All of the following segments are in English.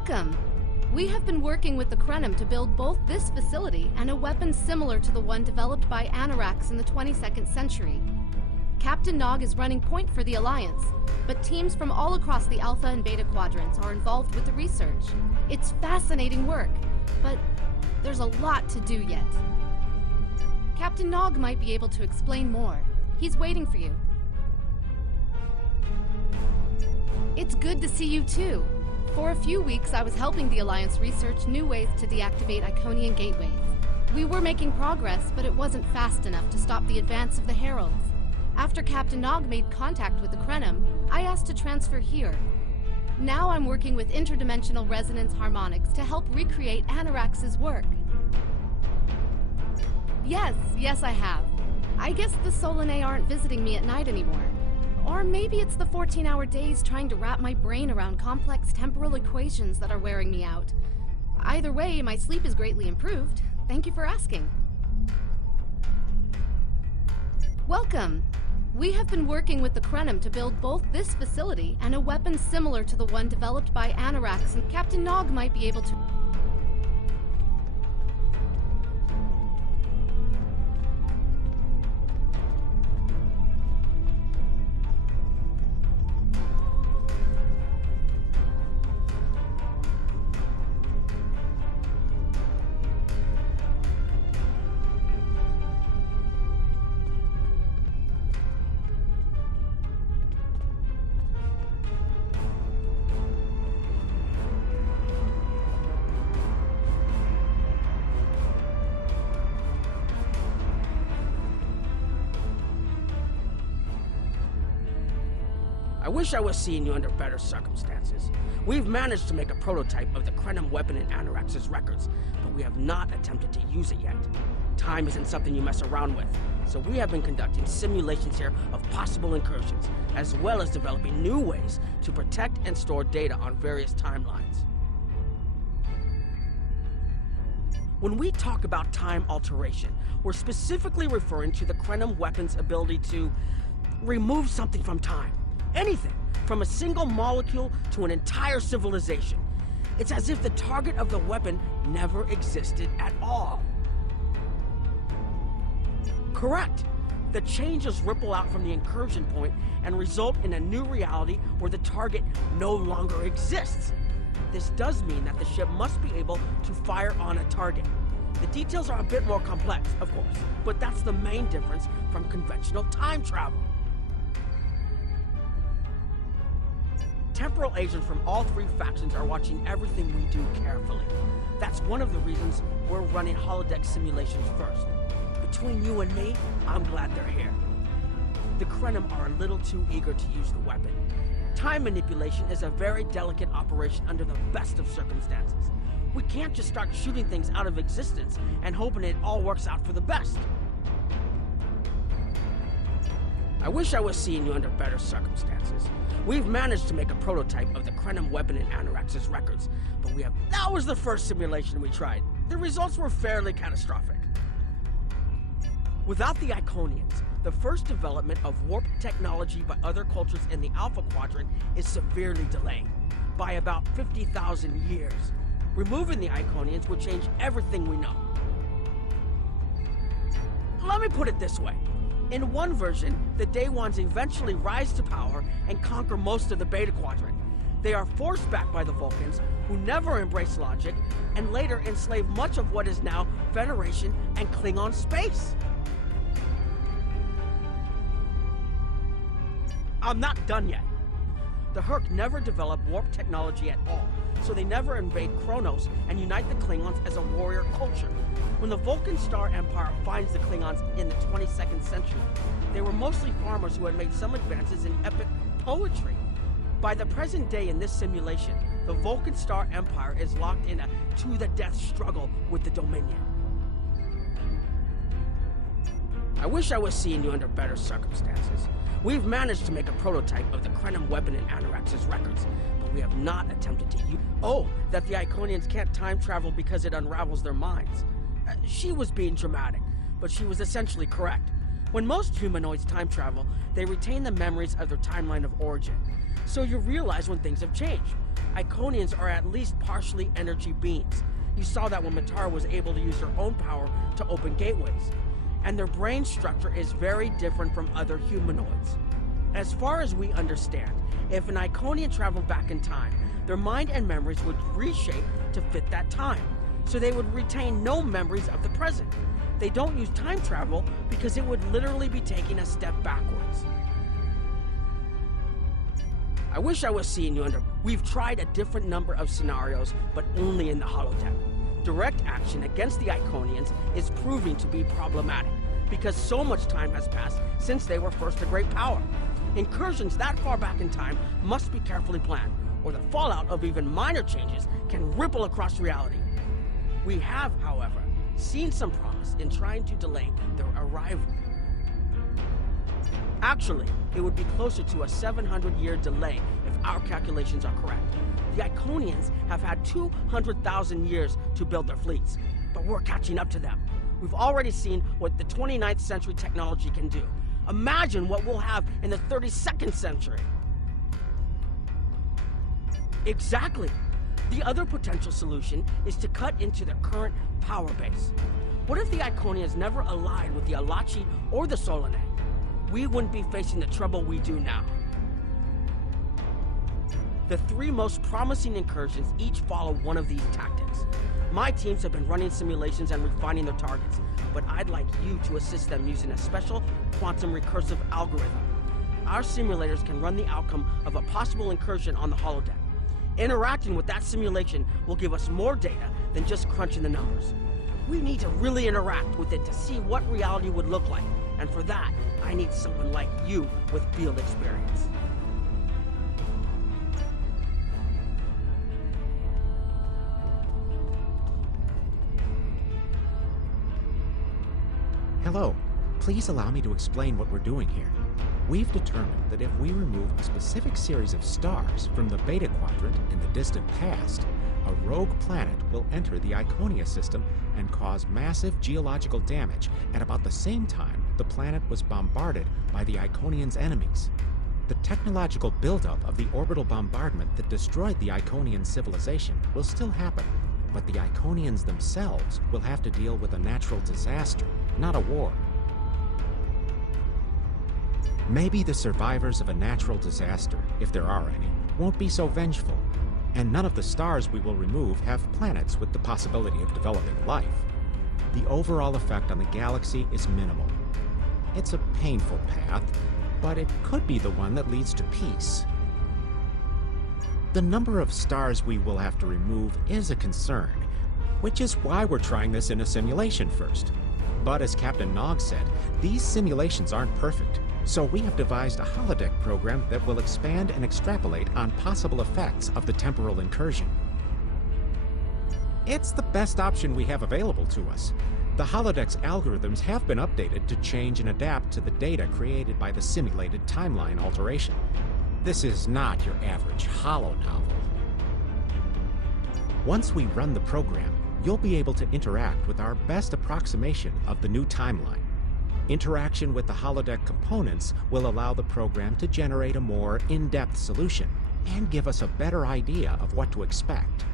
Welcome! We have been working with the Krenim to build both this facility and a weapon similar to the one developed by Anoraks in the 22nd century. Captain Nog is running point for the Alliance, but teams from all across the Alpha and Beta quadrants are involved with the research. It's fascinating work, but there's a lot to do yet. Captain Nog might be able to explain more. He's waiting for you. It's good to see you too. For a few weeks, I was helping the Alliance research new ways to deactivate Iconian gateways. We were making progress, but it wasn't fast enough to stop the advance of the Heralds. After Captain Nog made contact with the Krenim, I asked to transfer here. Now I'm working with interdimensional resonance harmonics to help recreate Anoraks' work. Yes, I have. I guess the Solanae aren't visiting me at night anymore. Or maybe it's the 14-hour days trying to wrap my brain around complex temporal equations that are wearing me out. Either way, my sleep is greatly improved. Thank you for asking. Welcome! We have been working with the Krenim to build both this facility and a weapon similar to the one developed by Anoraks, and Captain Nog might be able to... I wish I was seeing you under better circumstances. We've managed to make a prototype of the Krenim weapon in Anoraks' records, but we have not attempted to use it yet. Time isn't something you mess around with, so we have been conducting simulations here of possible incursions, as well as developing new ways to protect and store data on various timelines. When we talk about time alteration, we're specifically referring to the Krenim weapon's ability to remove something from time. Anything, from a single molecule to an entire civilization. It's as if the target of the weapon never existed at all. Correct. The changes ripple out from the incursion point and result in a new reality where the target no longer exists. This does mean that the ship must be able to fire on a target. The details are a bit more complex, of course, but that's the main difference from conventional time travel. Temporal agents from all three factions are watching everything we do carefully. That's one of the reasons we're running holodeck simulations first. Between you and me, I'm glad they're here. The Krenim are a little too eager to use the weapon. Time manipulation is a very delicate operation under the best of circumstances. We can't just start shooting things out of existence and hoping it all works out for the best. I wish I was seeing you under better circumstances. We've managed to make a prototype of the Krenim weapon in Anoraks' records, but that was the first simulation we tried. The results were fairly catastrophic. Without the Iconians, the first development of warp technology by other cultures in the Alpha Quadrant is severely delayed, by about 50,000 years. Removing the Iconians would change everything we know. Let me put it this way. In one version, the Day Ones eventually rise to power and conquer most of the Beta Quadrant. They are forced back by the Vulcans, who never embrace logic, and later enslave much of what is now Federation and Klingon space. I'm not done yet. The Herc never developed warp technology at all, so they never invade Kronos and unite the Klingons as a warrior culture. When the Vulcan Star Empire finds the Klingons in the 22nd century, they were mostly farmers who had made some advances in epic poetry. By the present day in this simulation, the Vulcan Star Empire is locked in a to-the-death struggle with the Dominion. I wish I was seeing you under better circumstances. We've managed to make a prototype of the Krenim weapon in Anoraks' records, but we have not attempted to use... Oh, that the Iconians can't time travel because it unravels their minds. She was being dramatic, but she was essentially correct. When most humanoids time travel, they retain the memories of their timeline of origin. So you realize when things have changed. Iconians are at least partially energy beings. You saw that when Matara was able to use her own power to open gateways. And their brain structure is very different from other humanoids. As far as we understand, if an Iconian traveled back in time, their mind and memories would reshape to fit that time, so they would retain no memories of the present. They don't use time travel because it would literally be taking a step backwards. I wish I was seeing you under... We've tried a different number of scenarios, but only in the holodeck. Direct action against the Iconians is proving to be problematic, because so much time has passed since they were first a great power. Incursions that far back in time must be carefully planned, or the fallout of even minor changes can ripple across reality. We have, however, seen some promise in trying to delay their arrival. Actually, it would be closer to a 700-year delay if our calculations are correct. The Iconians have had 200,000 years to build their fleets, but we're catching up to them. We've already seen what the 29th century technology can do. Imagine what we'll have in the 32nd century. Exactly. The other potential solution is to cut into their current power base. What if the Iconians never allied with the Alachi or the Solanae? We wouldn't be facing the trouble we do now. The three most promising incursions each follow one of these tactics. My teams have been running simulations and refining their targets, but I'd like you to assist them using a special quantum recursive algorithm. Our simulators can run the outcome of a possible incursion on the holodeck. Interacting with that simulation will give us more data than just crunching the numbers. We need to really interact with it to see what reality would look like, and for that, I need someone like you with field experience. Hello. Please allow me to explain what we're doing here. We've determined that if we remove a specific series of stars from the Beta Quadrant in the distant past, a rogue planet will enter the Iconia system and cause massive geological damage at about the same time the planet was bombarded by the Iconians' enemies. The technological buildup of the orbital bombardment that destroyed the Iconian civilization will still happen, but the Iconians themselves will have to deal with a natural disaster, not a war. Maybe the survivors of a natural disaster, if there are any, won't be so vengeful, and none of the stars we will remove have planets with the possibility of developing life. The overall effect on the galaxy is minimal. It's a painful path, but it could be the one that leads to peace. The number of stars we will have to remove is a concern, which is why we're trying this in a simulation first. But as Captain Nog said, these simulations aren't perfect, so we have devised a holodeck program that will expand and extrapolate on possible effects of the temporal incursion. It's the best option we have available to us. The holodeck's algorithms have been updated to change and adapt to the data created by the simulated timeline alteration. This is not your average holo novel. Once we run the program, you'll be able to interact with our best approximation of the new timeline. Interaction with the holodeck components will allow the program to generate a more in-depth solution and give us a better idea of what to expect.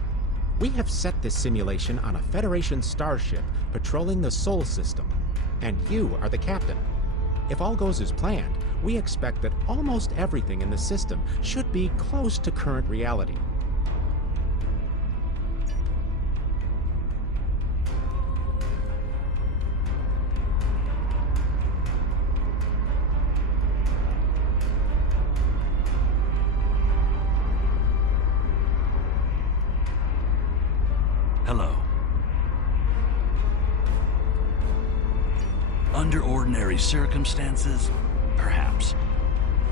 We have set this simulation on a Federation starship patrolling the Sol system, and you are the captain. If all goes as planned, we expect that almost everything in the system should be close to current reality. Hello. Under ordinary circumstances, perhaps.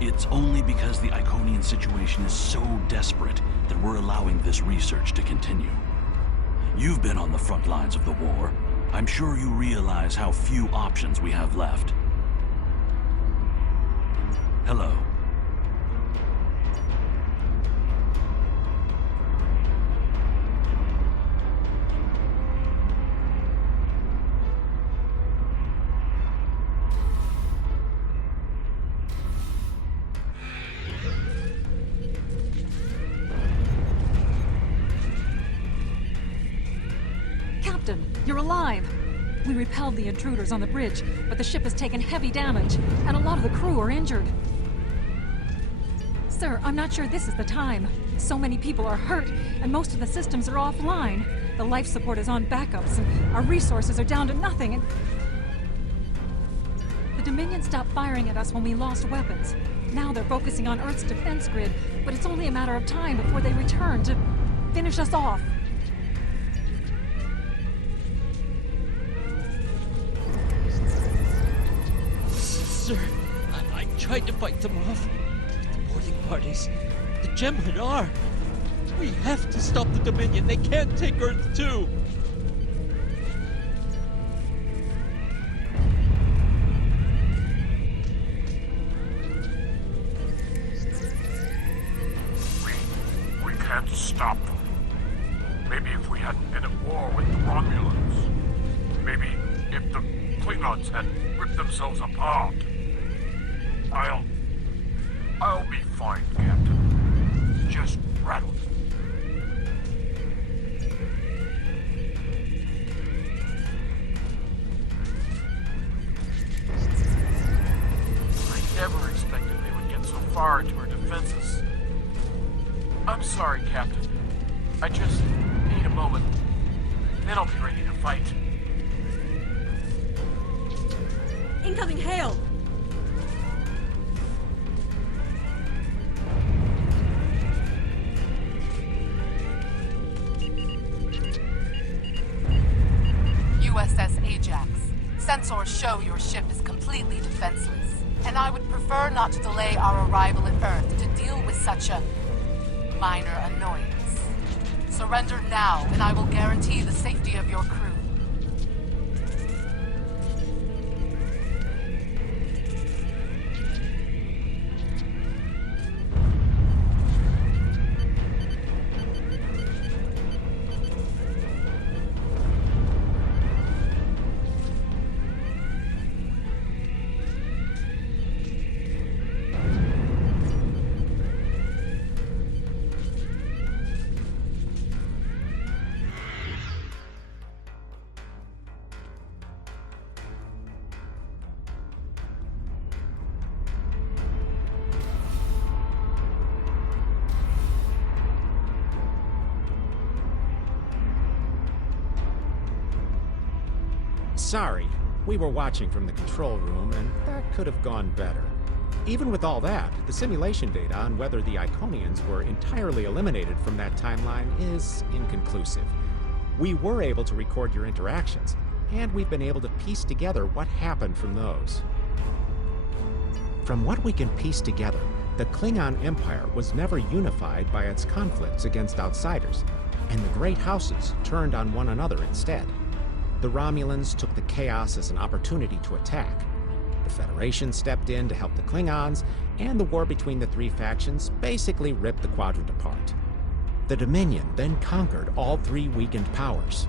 It's only because the Iconian situation is so desperate that we're allowing this research to continue. You've been on the front lines of the war. I'm sure you realize how few options we have left. Hello. Captain, you're alive! We repelled the intruders on the bridge, but the ship has taken heavy damage, and a lot of the crew are injured. Sir, I'm not sure this is the time. So many people are hurt, and most of the systems are offline. The life support is on backups, and our resources are down to nothing, and... The Dominion stopped firing at us when we lost weapons. Now they're focusing on Earth's defense grid, but it's only a matter of time before they return to finish us off. Sir, I tried to fight them off. The boarding parties, the Gemlin are. We have to stop the Dominion. They can't take Earth too. We can't stop them. Maybe if we hadn't been at war with the Romulans. Maybe if the Klingons hadn't ripped themselves apart. I'll be fine, Captain. Just rattle it. I never expected they would get so far into our defenses. I'm sorry, Captain. I just need a moment. Then I'll be ready to fight. Incoming hail! USS Ajax. Sensors show your ship is completely defenseless, and I would prefer not to delay our arrival at Earth to deal with such a minor annoyance. Surrender now, and I will guarantee the safety of your crew. Sorry, we were watching from the control room, and that could have gone better. Even with all that, the simulation data on whether the Iconians were entirely eliminated from that timeline is inconclusive. We were able to record your interactions, and we've been able to piece together what happened from those. From what we can piece together, the Klingon Empire was never unified by its conflicts against outsiders, and the Great Houses turned on one another instead. The Romulans took the chaos as an opportunity to attack. The Federation stepped in to help the Klingons, and the war between the three factions basically ripped the quadrant apart. The Dominion then conquered all three weakened powers.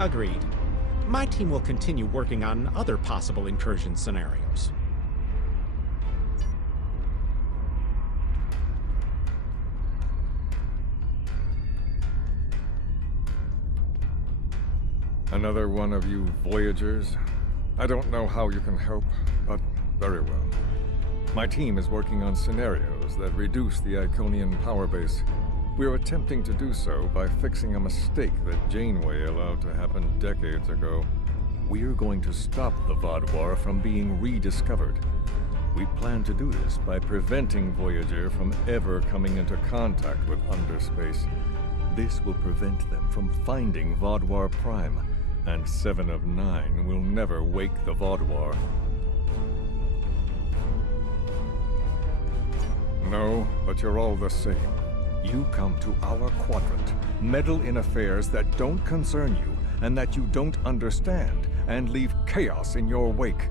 Agreed. My team will continue working on other possible incursion scenarios. Another one of you Voyagers? I don't know how you can help, but very well. My team is working on scenarios that reduce the Iconian power base. We're attempting to do so by fixing a mistake that Janeway allowed to happen decades ago. We're going to stop the Vaadwaur from being rediscovered. We plan to do this by preventing Voyager from ever coming into contact with underspace. This will prevent them from finding Vaadwaur Prime, and 7 of 9 will never wake the Vaadwaur. No, but you're all the same. You come to our quadrant, meddle in affairs that don't concern you and that you don't understand, and leave chaos in your wake.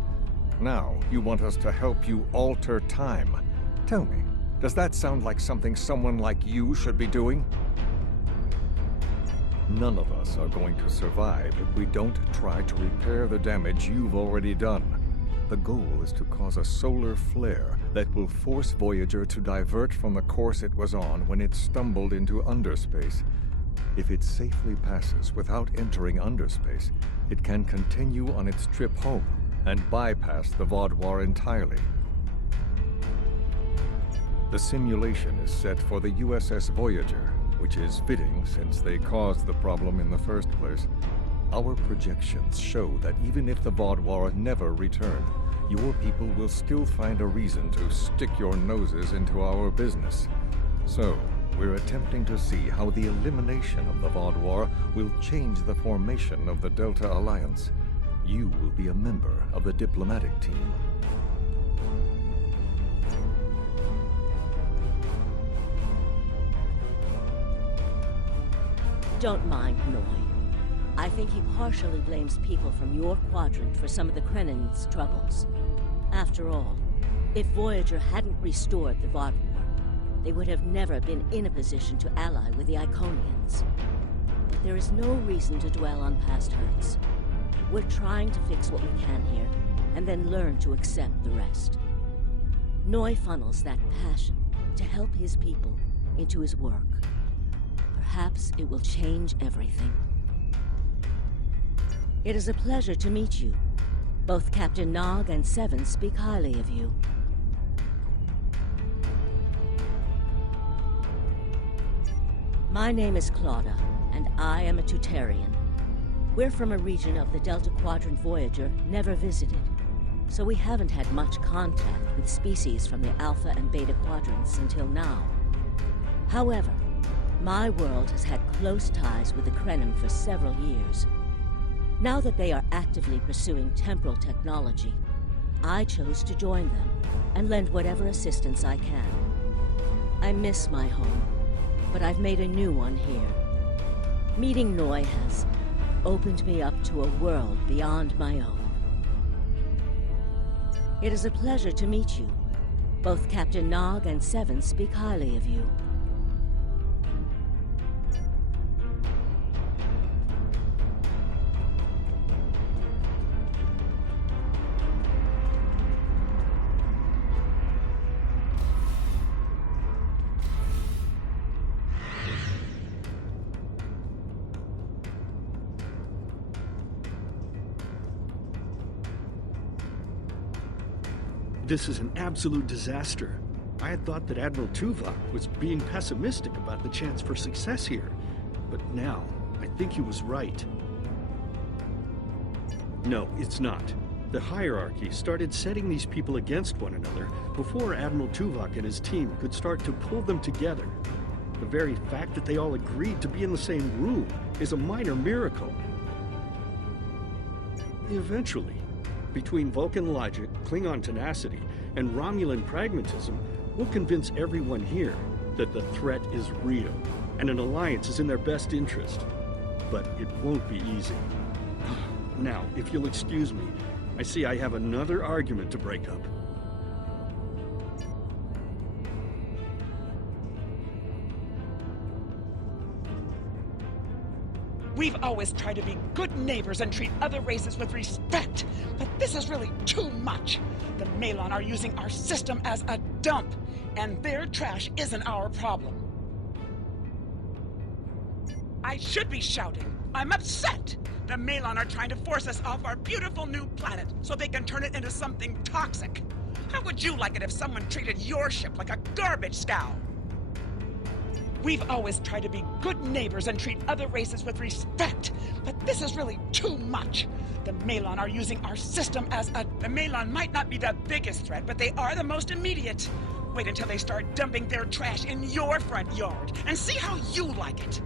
Now, you want us to help you alter time. Tell me, does that sound like something someone like you should be doing? None of us are going to survive if we don't try to repair the damage you've already done. The goal is to cause a solar flare that will force Voyager to divert from the course it was on when it stumbled into underspace. If it safely passes without entering underspace, it can continue on its trip home and bypass the Vaudoir entirely. The simulation is set for the USS Voyager, which is fitting since they caused the problem in the first place. Our projections show that even if the Vaudoir never return, your people will still find a reason to stick your noses into our business. So, we're attempting to see how the elimination of the Vaudoir will change the formation of the Delta Alliance. You will be a member of the diplomatic team. Don't mind Noi. I think he partially blames people from your quadrant for some of the Krenin's troubles. After all, if Voyager hadn't restored the Vaudoir, they would have never been in a position to ally with the Iconians. But there is no reason to dwell on past hurts. We're trying to fix what we can here, and then learn to accept the rest. Noi funnels that passion to help his people into his work. Perhaps it will change everything. It is a pleasure to meet you. Both Captain Nog and Seven speak highly of you. My name is Claudia, and I am a Tutarian. We're from a region of the Delta Quadrant Voyager never visited, so we haven't had much contact with species from the Alpha and Beta Quadrants until now. However, my world has had close ties with the Krenim for several years. Now that they are actively pursuing temporal technology, I chose to join them and lend whatever assistance I can. I miss my home, but I've made a new one here. Meeting Noi has opened me up to a world beyond my own. It is a pleasure to meet you. Both Captain Nog and Seven speak highly of you. This is an absolute disaster. I had thought that Admiral Tuvok was being pessimistic about the chance for success here, but now I think he was right. No, it's not. The hierarchy started setting these people against one another before Admiral Tuvok and his team could start to pull them together. The very fact that they all agreed to be in the same room is a minor miracle. Eventually, between Vulcan logic, Klingon tenacity, and Romulan pragmatism, we'll convince everyone here that the threat is real, and an alliance is in their best interest. But it won't be easy. Now, if you'll excuse me, I see I have another argument to break up. We've always tried to be good neighbors and treat other races with respect, but this is really too much. The Malon are using our system as a dump, and their trash isn't our problem. I should be shouting. I'm upset. The Malon are trying to force us off our beautiful new planet so they can turn it into something toxic. How would you like it if someone treated your ship like a garbage scow? We've always tried to be good neighbors and treat other races with respect, but this is really too much. The Malon are using our system as a... The Malon might not be the biggest threat, but they are the most immediate. Wait until they start dumping their trash in your front yard, and see how you like it.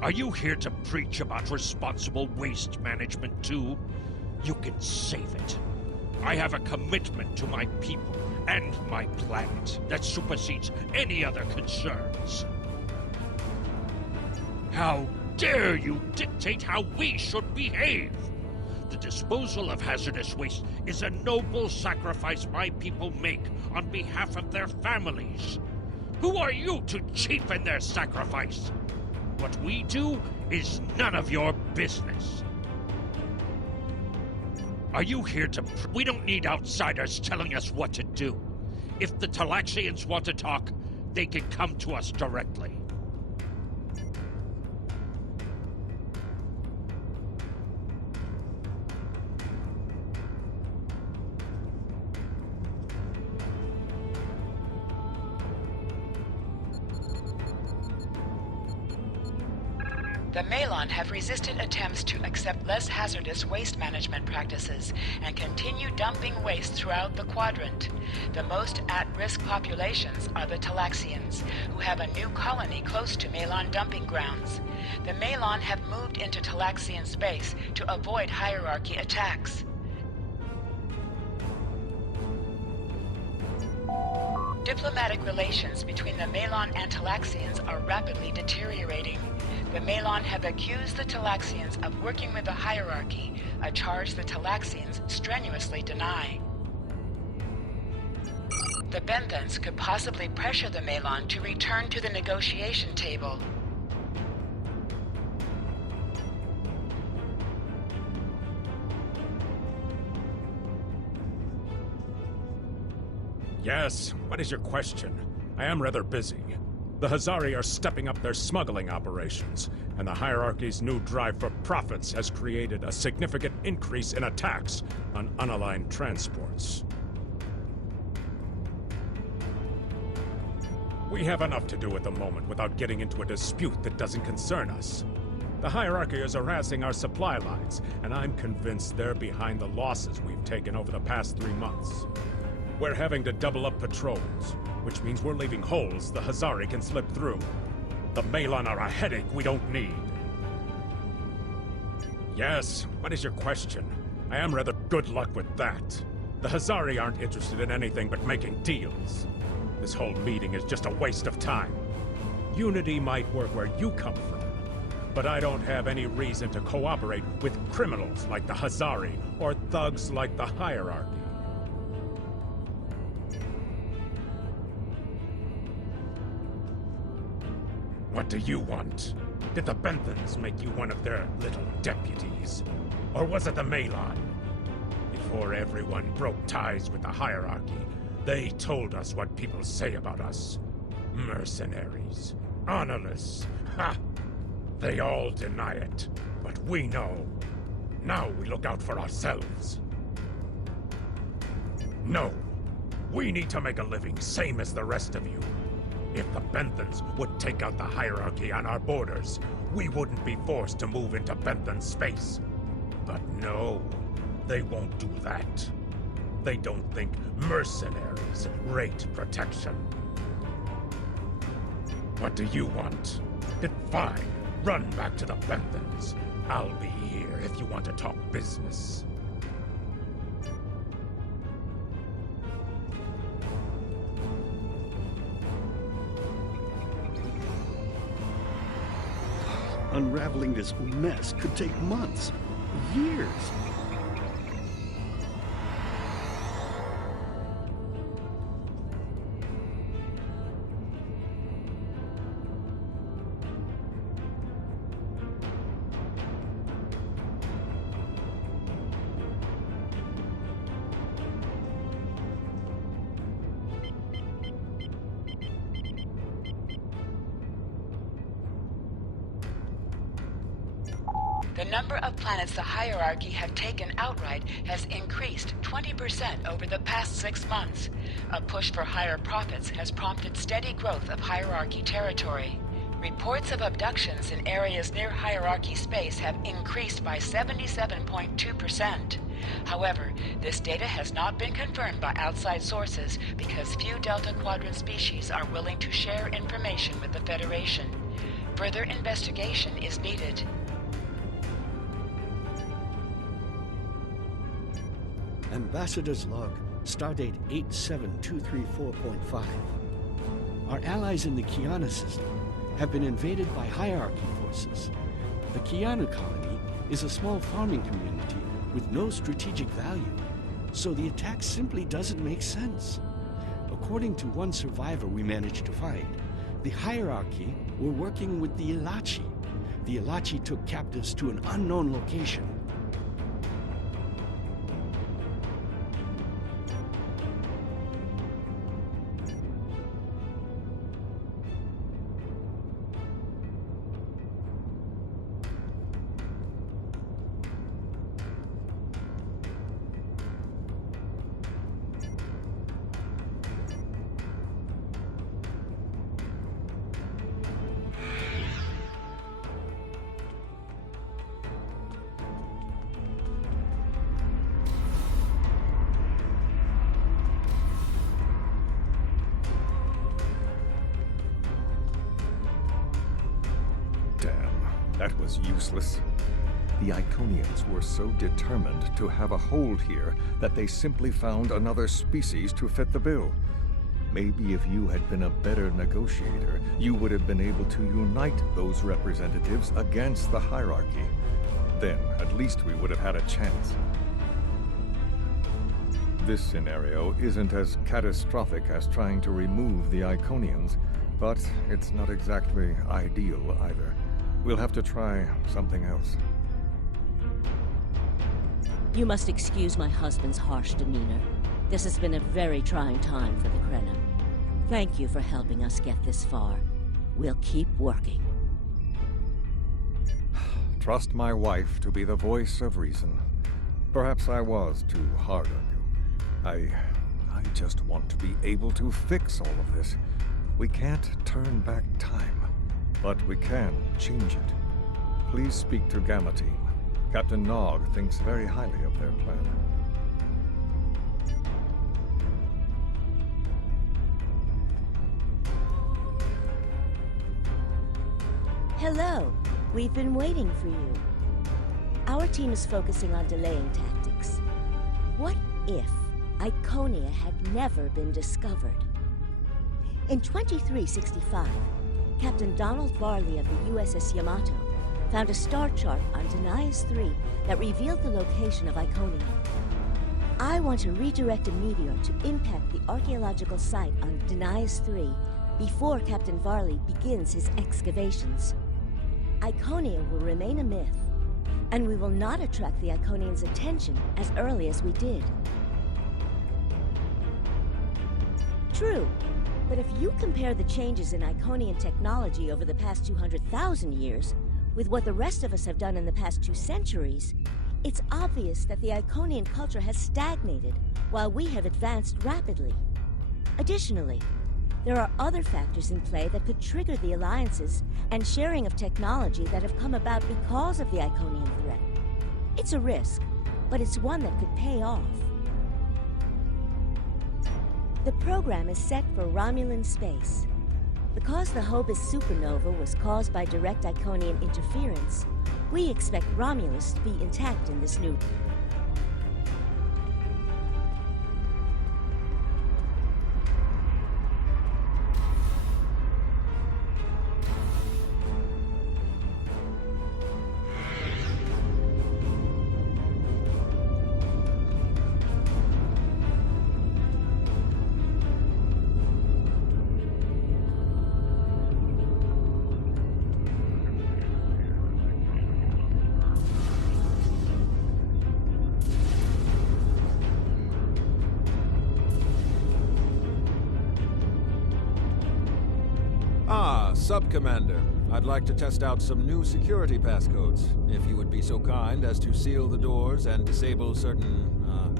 Are you here to preach about responsible waste management too? You can save it. I have a commitment to my people and my planet that supersedes any other concerns. How dare you dictate how we should behave? The disposal of hazardous waste is a noble sacrifice my people make on behalf of their families. Who are you to cheapen their sacrifice? What we do is none of your business. Are you here to... We don't need outsiders telling us what to do. If the Talaxians want to talk, they can come to us directly. The Malon have resisted attempts to accept less hazardous waste management practices and continue dumping waste throughout the quadrant. The most at-risk populations are the Talaxians, who have a new colony close to Malon dumping grounds. The Malon have moved into Talaxian space to avoid hierarchy attacks. Diplomatic relations between the Malon and Talaxians are rapidly deteriorating. The Malon have accused the Talaxians of working with the hierarchy, a charge the Talaxians strenuously deny. The Benthans could possibly pressure the Malon to return to the negotiation table. Yes, what is your question? I am rather busy. The Hazari are stepping up their smuggling operations, and the hierarchy's new drive for profits has created a significant increase in attacks on unaligned transports. We have enough to do at the moment without getting into a dispute that doesn't concern us. The hierarchy is harassing our supply lines, and I'm convinced they're behind the losses we've taken over the past 3 months. We're having to double up patrols, which means we're leaving holes the Hazari can slip through. The Malon are a headache we don't need. Yes, what is your question? I am rather good luck with that. The Hazari aren't interested in anything but making deals. This whole meeting is just a waste of time. Unity might work where you come from, but I don't have any reason to cooperate with criminals like the Hazari or thugs like the hierarchy. What do you want? Did the Benthans make you one of their little deputies? Or was it the Malon? Before everyone broke ties with the hierarchy, they told us what people say about us. Mercenaries. Honorless. Ha! They all deny it, but we know. Now we look out for ourselves. No. We need to make a living, same as the rest of you. If the Benthans would take out the hierarchy on our borders, we wouldn't be forced to move into Benthan space. But no, they won't do that. They don't think mercenaries rate protection. What do you want? Fine, run back to the Benthans. I'll be here if you want to talk business. Unraveling this mess could take months, years. The number of planets the hierarchy have taken outright has increased 20% over the past 6 months. A push for higher profits has prompted steady growth of hierarchy territory. Reports of abductions in areas near hierarchy space have increased by 77.2%. However, this data has not been confirmed by outside sources because few Delta Quadrant species are willing to share information with the Federation. Further investigation is needed. Ambassador's log, stardate 87234.5. Our allies in the Kyana-System have been invaded by hierarchy forces. The Kyana colony is a small farming community with no strategic value, so the attack simply doesn't make sense. According to one survivor we managed to find, the hierarchy were working with the Ilachi. The Ilachi took captives to an unknown location. That was useless. The Iconians were so determined to have a hold here that they simply found another species to fit the bill. Maybe if you had been a better negotiator, you would have been able to unite those representatives against the hierarchy. Then, at least we would have had a chance. This scenario isn't as catastrophic as trying to remove the Iconians, but it's not exactly ideal either. We'll have to try something else. You must excuse my husband's harsh demeanor. This has been a very trying time for the Krenim. Thank you for helping us get this far. We'll keep working. Trust my wife to be the voice of reason. Perhaps I was too hard on you. I just want to be able to fix all of this. We can't turn back time, but we can change it. Please speak to Gamma Team. Captain Nog thinks very highly of their plan. Hello. We've been waiting for you. Our team is focusing on delaying tactics. What if Iconia had never been discovered? In 2365, Captain Donald Varley of the USS Yamato found a star chart on Denias 3 that revealed the location of Iconia. I want to redirect a meteor to impact the archaeological site on Denias 3 before Captain Varley begins his excavations. Iconia will remain a myth, and we will not attract the Iconians' attention as early as we did. True, but if you compare the changes in Iconian technology over the past 200,000 years with what the rest of us have done in the past 2 centuries, it's obvious that the Iconian culture has stagnated while we have advanced rapidly. Additionally, there are other factors in play that could trigger the alliances and sharing of technology that have come about because of the Iconian threat. It's a risk, but it's one that could pay off. The program is set for Romulan space. Because the Hobus supernova was caused by direct Iconian interference, we expect Romulus to be intact in this new... Sub-Commander, I'd like to test out some new security passcodes. If you would be so kind as to seal the doors and disable certain,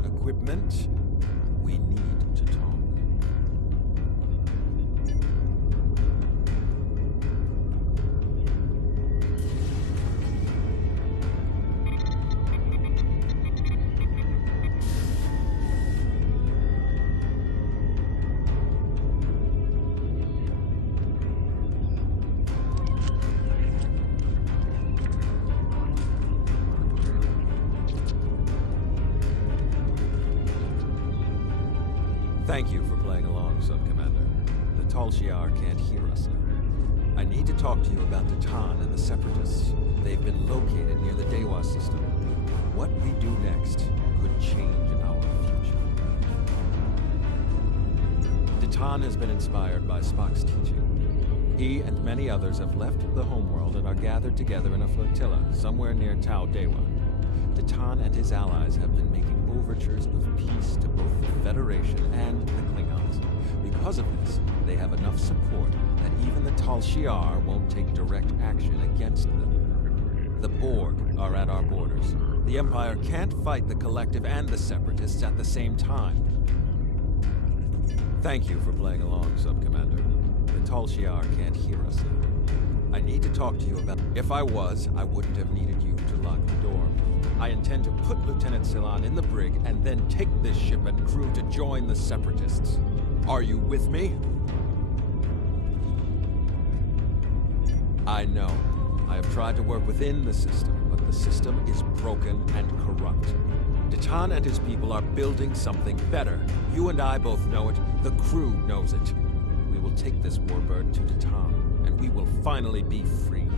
equipment, we need to talk. Thank you for playing along, Sub-Commander. The Tal-Shiar can't hear us now. I need to talk to you about Titan and the Separatists. They've been located near the Dewa system. What we do next could change our future. Titan has been inspired by Spock's teaching. He and many others have left the homeworld and are gathered together in a flotilla somewhere near Tau Dewa. Titan and his allies have been making overtures of peace to both the Federation and the Klingons. Because of this, they have enough support that even the Tal-Shiar won't take direct action against them. The Borg are at our borders. The Empire can't fight the Collective and the Separatists at the same time. Thank you for playing along, Sub-Commander. The Tal-Shiar can't hear us now. I need to talk to you about... If I was, I wouldn't have needed you to lock the door. I intend to put Lieutenant Silan in the brig and then take this ship and crew to join the Separatists. Are you with me? I know. I have tried to work within the system, but the system is broken and corrupt. Detan and his people are building something better. You and I both know it. The crew knows it. We will take this warbird to Detan, and we will finally be free.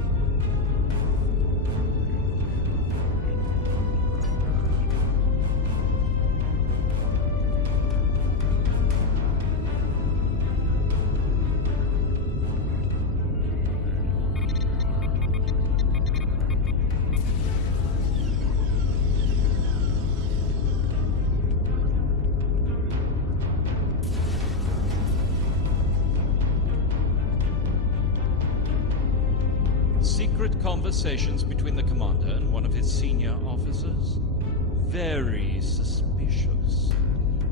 Secret conversations between the commander and one of his senior officers? Very suspicious.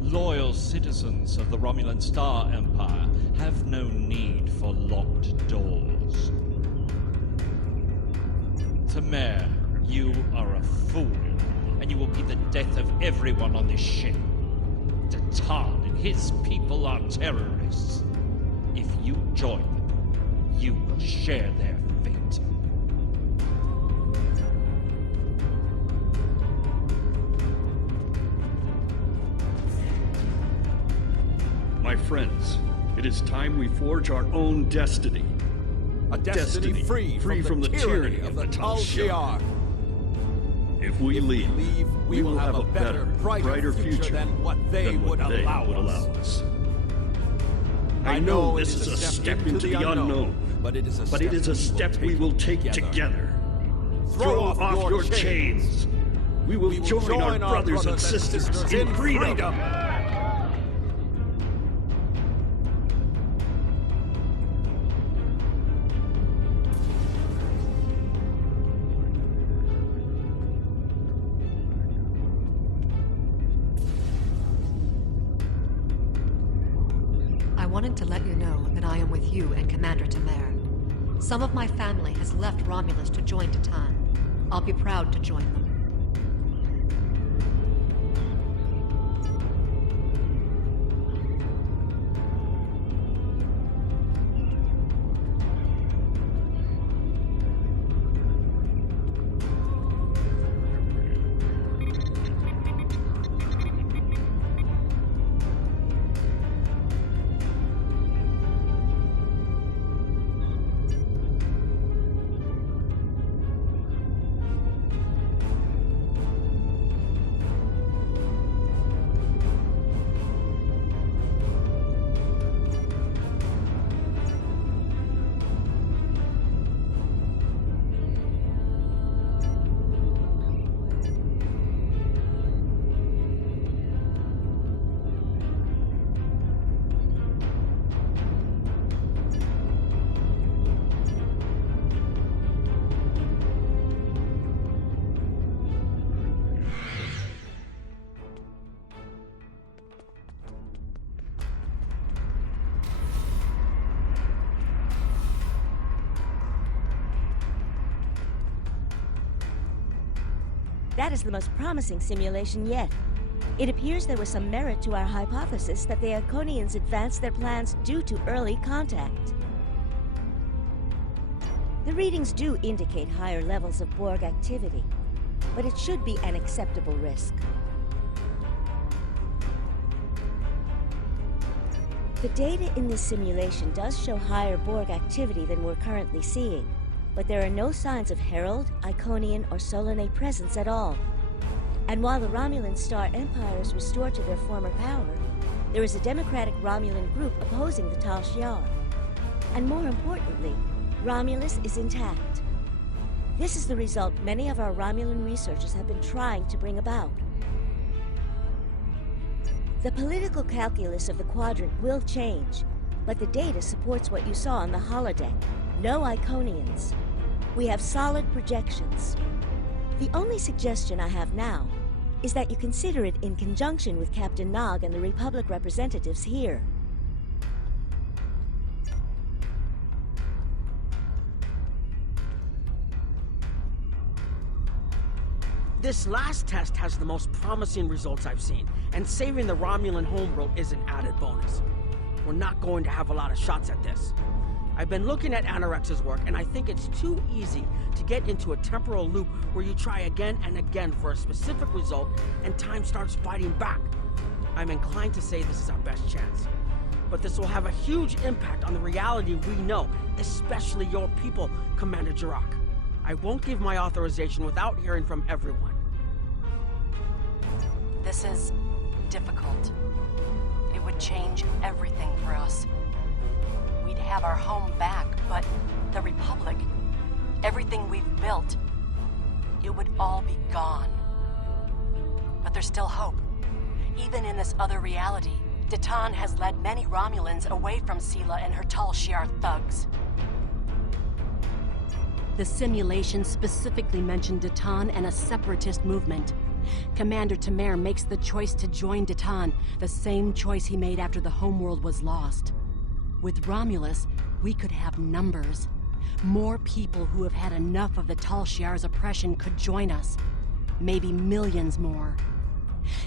Loyal citizens of the Romulan Star Empire have no need for locked doors. Tamer, you are a fool, and you will be the death of everyone on this ship. Detan and his people are terrorists. If you join them, you will share their fate. My friends, it is time we forge our own destiny. A destiny free from the tyranny of the Tal Shiar. If we leave, we will have a better, brighter future than what they would allow us. I know this is a step into the unknown, but it is a step we will take together. Throw off your chains. We will join our brothers and sisters in freedom. I wanted to let you know that I am with you and Commander Tamer. Some of my family has left Romulus to join Detan. I'll be proud to join them. That is the most promising simulation yet. It appears there was some merit to our hypothesis that the Iconians advanced their plans due to early contact. The readings do indicate higher levels of Borg activity, but it should be an acceptable risk. The data in this simulation does show higher Borg activity than we're currently seeing, but there are no signs of Herald, Iconian, or Solanae presence at all. And while the Romulan Star Empire is restored to their former power, there is a democratic Romulan group opposing the Tal Shiar. And more importantly, Romulus is intact. This is the result many of our Romulan researchers have been trying to bring about. The political calculus of the quadrant will change, but the data supports what you saw on the holodeck. No Iconians. We have solid projections. The only suggestion I have now is that you consider it in conjunction with Captain Nog and the Republic representatives here. This last test has the most promising results I've seen, and saving the Romulan homeworld is an added bonus. We're not going to have a lot of shots at this. I've been looking at Anorex's work, and I think it's too easy to get into a temporal loop where you try again and again for a specific result, and time starts fighting back. I'm inclined to say this is our best chance. But this will have a huge impact on the reality we know, especially your people, Commander Jirok. I won't give my authorization without hearing from everyone. This is difficult. It would change everything for us. We'd have our home back, but the Republic, everything we've built, it would all be gone. But there's still hope. Even in this other reality, Detan has led many Romulans away from Sela and her Tal Shiar thugs. The simulation specifically mentioned Detan and a separatist movement. Commander Tamer makes the choice to join Detan, the same choice he made after the homeworld was lost. With Romulus, we could have numbers. More people who have had enough of the Tal Shiar's oppression could join us. Maybe millions more.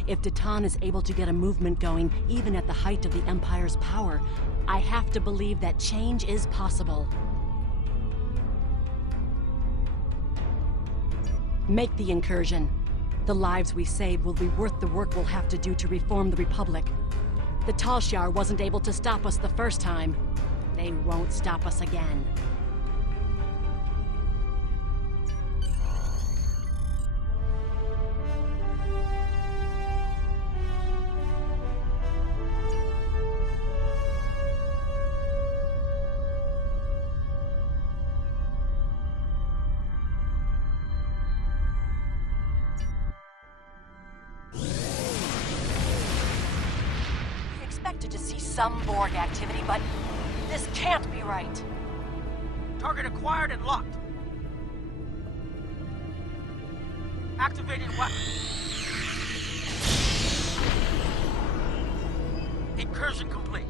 If Detan is able to get a movement going, even at the height of the Empire's power, I have to believe that change is possible. Make the incursion. The lives we save will be worth the work we'll have to do to reform the Republic. The Tal Shiar wasn't able to stop us the first time. They won't stop us again. To see some Borg activity, but this can't be right. Target acquired and locked. Activating weapon. Incursion complete.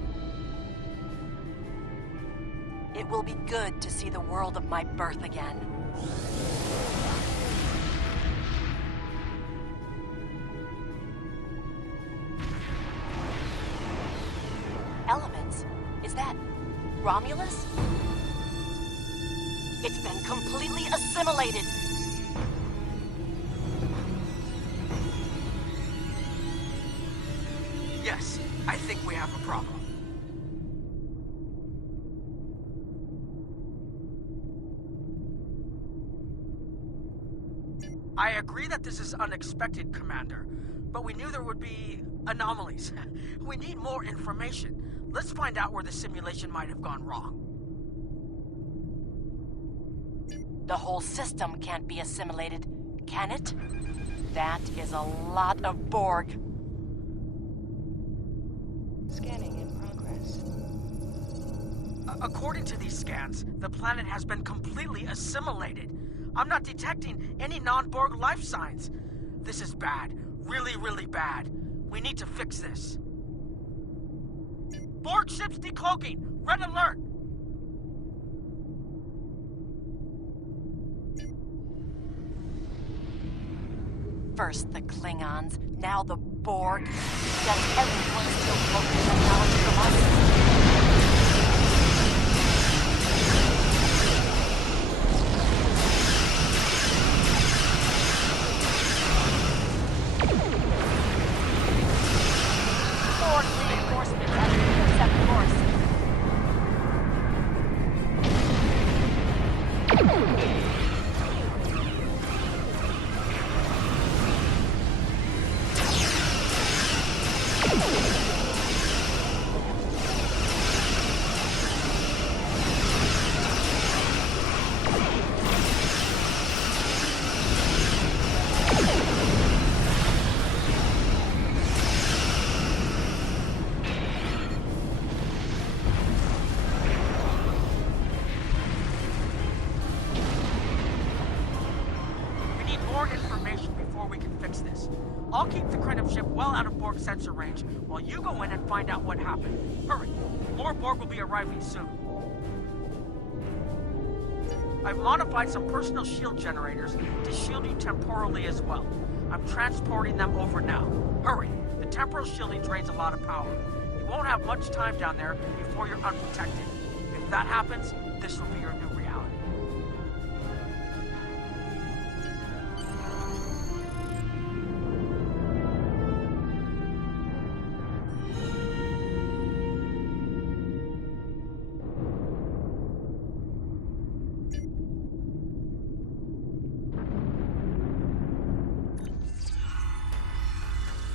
It will be good to see the world of my birth again. Elements? Is that Romulus? It's been completely assimilated. Yes, I think we have a problem. I agree that this is unexpected, Commander, but we knew there would be anomalies. We need more information. Let's find out where the simulation might have gone wrong. The whole system can't be assimilated, can it? That is a lot of Borg. Scanning in progress. According to these scans, the planet has been completely assimilated. I'm not detecting any non-Borg life signs. This is bad. Really, really bad. We need to fix this. Borg ships decloaking! Red alert! First the Klingons, now the Borg. Does everyone still focus technology from us? Borg reinforcements as we intercept course. I'll keep the Krenim ship well out of Borg sensor range while you go in and find out what happened. Hurry! More Borg will be arriving soon. I've modified some personal shield generators to shield you temporally as well. I'm transporting them over now. Hurry! The temporal shielding drains a lot of power. You won't have much time down there before you're unprotected. If If that happens, this will be your new reality.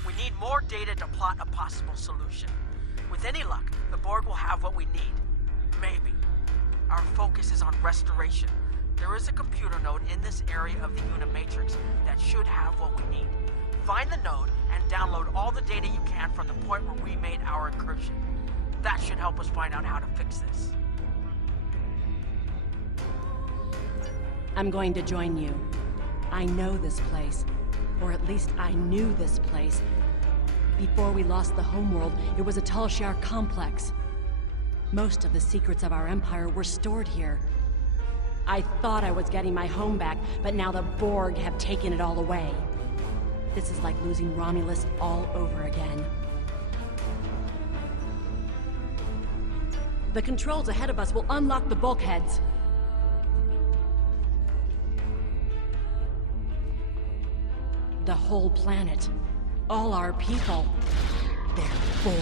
We need more data to plot a possible solution. With any luck, the Borg will have what we need. Maybe. Our focus is on restoration. There is a computer node in this area of the Unimatrix that should have what we need. Find the node and download all the data you can from the point where we made our incursion. That should help us find out how to fix this. I'm going to join you. I know this place. Or at least I knew this place. Before we lost the homeworld, it was a Talshar complex. Most of the secrets of our empire were stored here. I thought I was getting my home back, but now the Borg have taken it all away. This is like losing Romulus all over again. The controls ahead of us will unlock the bulkheads. The whole planet. All our people. They're Borg.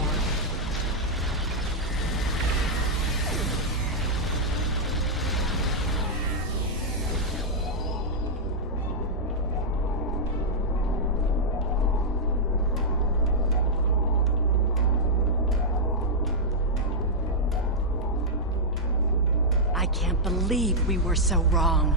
I can't believe we were so wrong.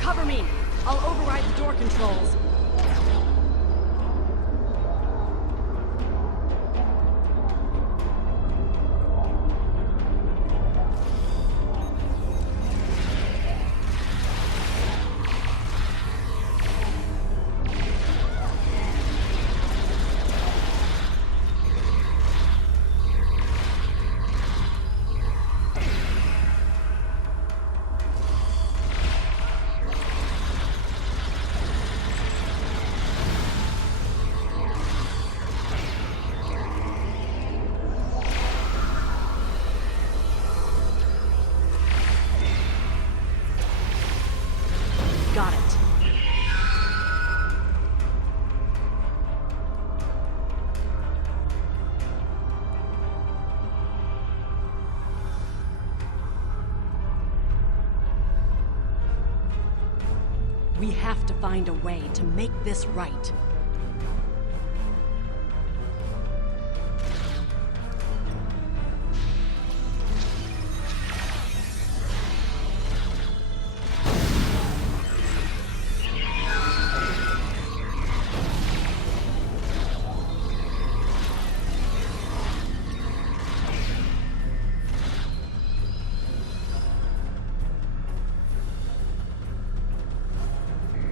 Cover me! I'll override the door controls. Got it. We have to find a way to make this right.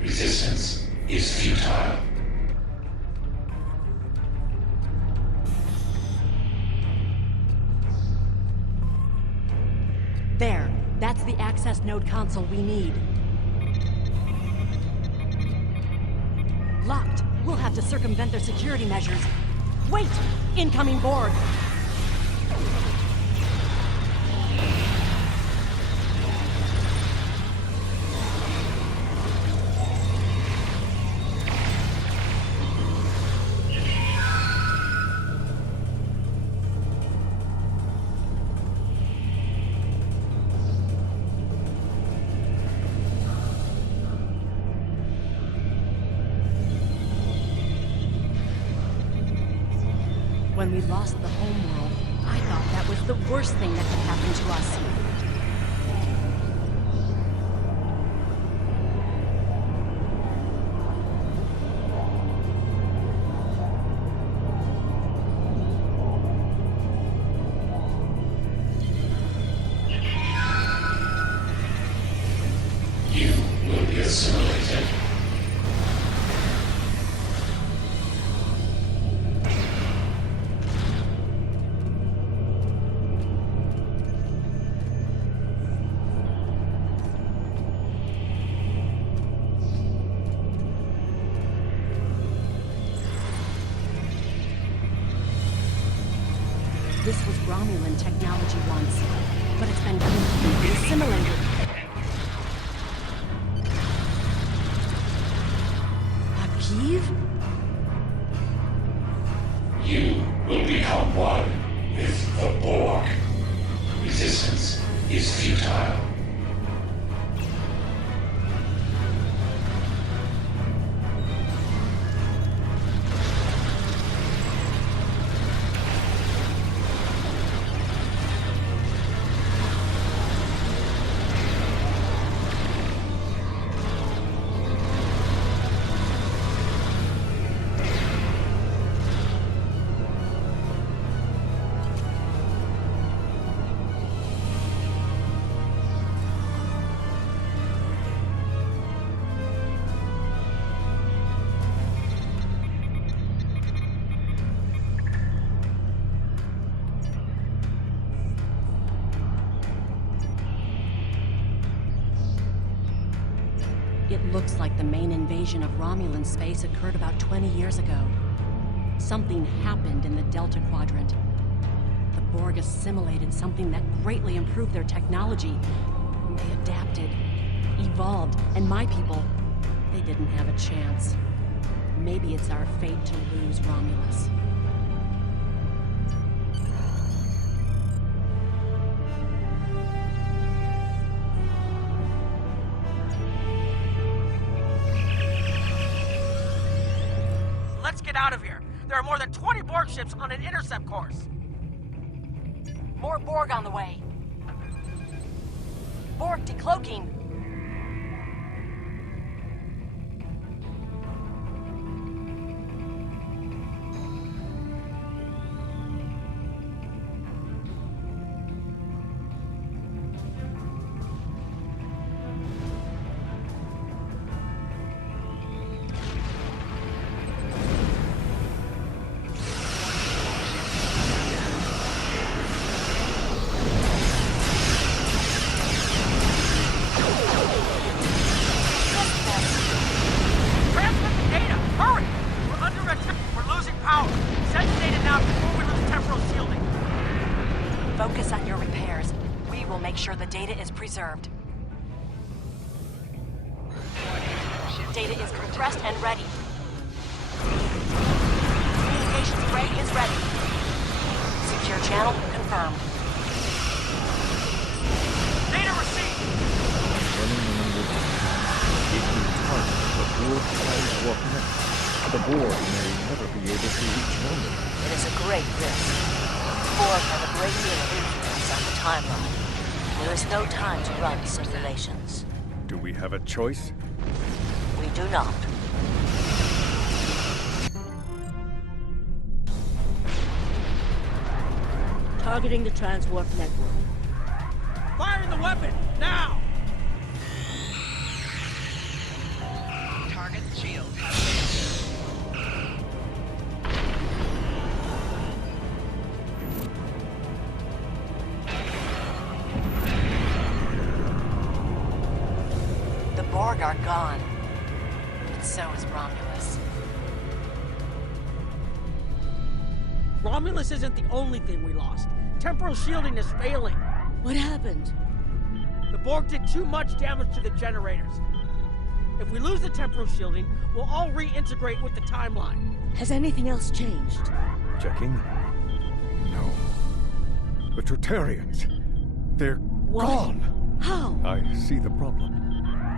Resistance is futile. There. That's the access node console we need. Locked. We'll have to circumvent their security measures. Wait! Incoming Borg! When we lost the homeworld, I thought that was the worst thing that could happen to us. You will be assimilated. This was Romulan technology once, but it's been completely assimilated. Kiev? You will become one with the Borg. Resistance is futile. It looks like the main invasion of Romulan space occurred about 20 years ago. Something happened in the Delta Quadrant. The Borg assimilated something that greatly improved their technology. They adapted, evolved, and my people, they didn't have a chance. Maybe it's our fate to lose Romulus. Let's get out of here. There are more than 20 Borg ships on an intercept course. More Borg on the way. Borg decloaking. Focus on your repairs. We will make sure the data is preserved. Data is compressed and ready. Communications array is ready. Secure channel confirmed. Data received! The Borg may never be able to reach London. It is a great risk. The Borg have a great deal of influence on the timeline. There is no time to run simulations. Do we have a choice? We do not. Targeting the transwarp network. Firing the weapon, now! Target shield. The Borg are gone. But so is Romulus. Romulus isn't the only thing we lost. Temporal shielding is failing. What happened? The Borg did too much damage to the generators. If we lose the temporal shielding, we'll all reintegrate with the timeline. Has anything else changed? Checking? No. The Trutarians. They're gone. How? I see the problem.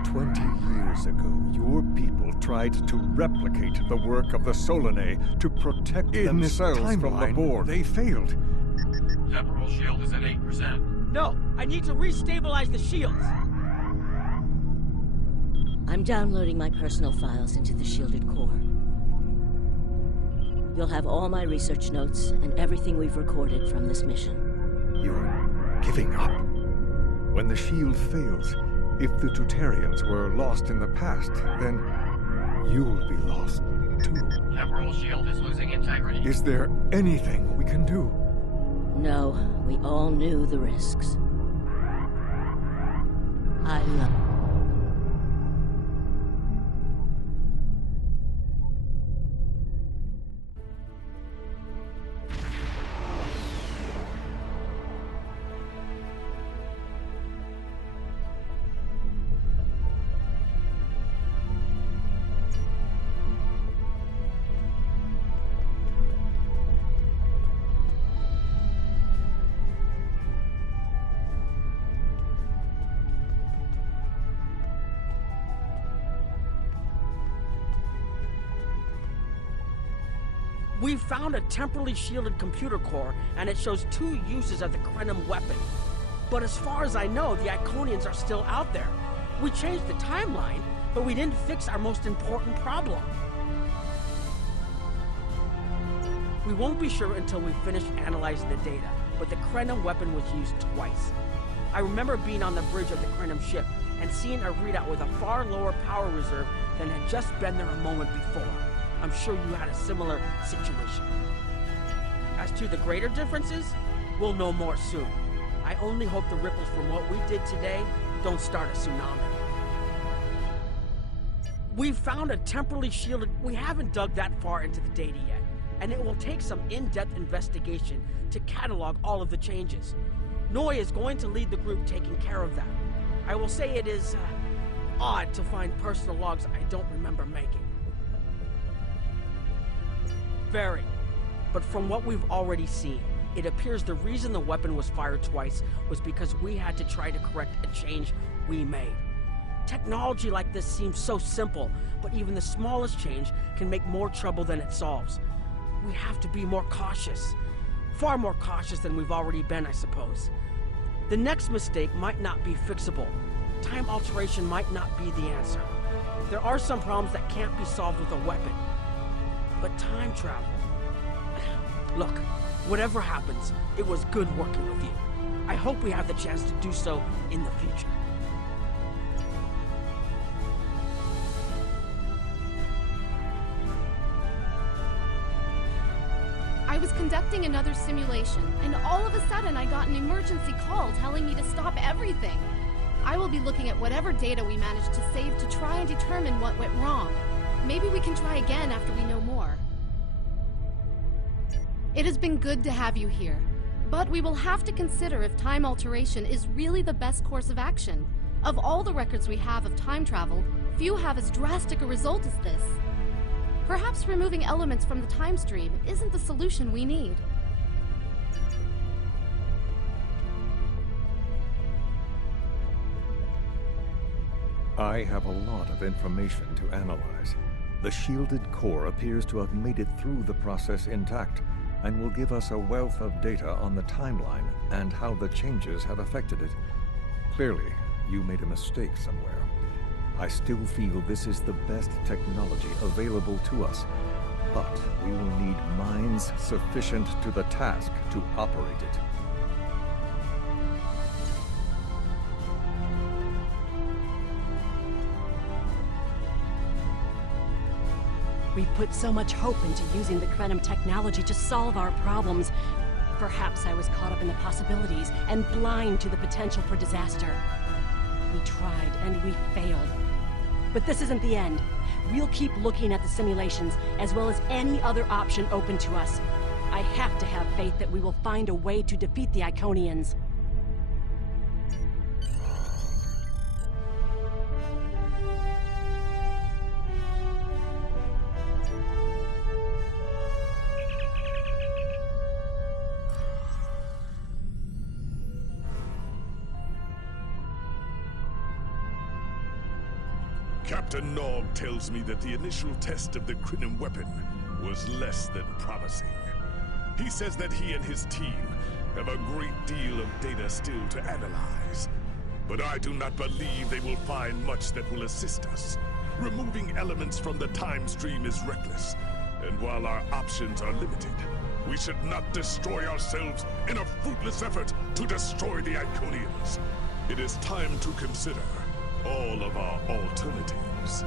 20 years ago, your people tried to replicate the work of the Solanae to protect themselves from the Borg. They failed. Temporal shield is at 8%. No, I need to restabilize the shields. I'm downloading my personal files into the shielded core. You'll have all my research notes and everything we've recorded from this mission. You're giving up. When the shield fails, if the Tutarians were lost in the past, then you'll be lost too. Temporal shield is losing integrity. Is there anything we can do? No, we all knew the risks. I love... We found a temporally shielded computer core, and it shows 2 uses of the Krenim weapon. But as far as I know, the Iconians are still out there. We changed the timeline, but we didn't fix our most important problem. We won't be sure until we finish analyzing the data, but the Krenim weapon was used twice. I remember being on the bridge of the Krenim ship and seeing a readout with a far lower power reserve than had just been there a moment before. I'm sure you had a similar situation. As to the greater differences, we'll know more soon. I only hope the ripples from what we did today don't start a tsunami. We've found a temporally shielded... We haven't dug that far into the data yet, and it will take some in-depth investigation to catalog all of the changes. Noi is going to lead the group taking care of that. I will say it is odd to find personal logs I don't remember making. Very. But from what we've already seen, it appears the reason the weapon was fired twice was because we had to try to correct a change we made. Technology like this seems so simple, but even the smallest change can make more trouble than it solves. We have to be more cautious. Far more cautious than we've already been, I suppose. The next mistake might not be fixable. Time alteration might not be the answer. There are some problems that can't be solved with a weapon. But time travel... Look, whatever happens, it was good working with you. I hope we have the chance to do so in the future. I was conducting another simulation, and all of a sudden I got an emergency call telling me to stop everything. I will be looking at whatever data we managed to save to try and determine what went wrong. Maybe we can try again after we know more. It has been good to have you here, but we will have to consider if time alteration is really the best course of action. Of all the records we have of time travel, few have as drastic a result as this. Perhaps removing elements from the time stream isn't the solution we need. I have a lot of information to analyze. The shielded core appears to have made it through the process intact, and will give us a wealth of data on the timeline and how the changes have affected it. Clearly, you made a mistake somewhere. I still feel this is the best technology available to us, but we will need minds sufficient to the task to operate it. We put so much hope into using the Krenim technology to solve our problems. Perhaps I was caught up in the possibilities and blind to the potential for disaster. We tried and we failed. But this isn't the end. We'll keep looking at the simulations, as well as any other option open to us. I have to have faith that we will find a way to defeat the Iconians. Captain Nog tells me that the initial test of the Krenim weapon was less than promising. He says that he and his team have a great deal of data still to analyze. But I do not believe they will find much that will assist us. Removing elements from the time stream is reckless, and while our options are limited, we should not destroy ourselves in a fruitless effort to destroy the Iconians. It is time to consider all of our alternatives.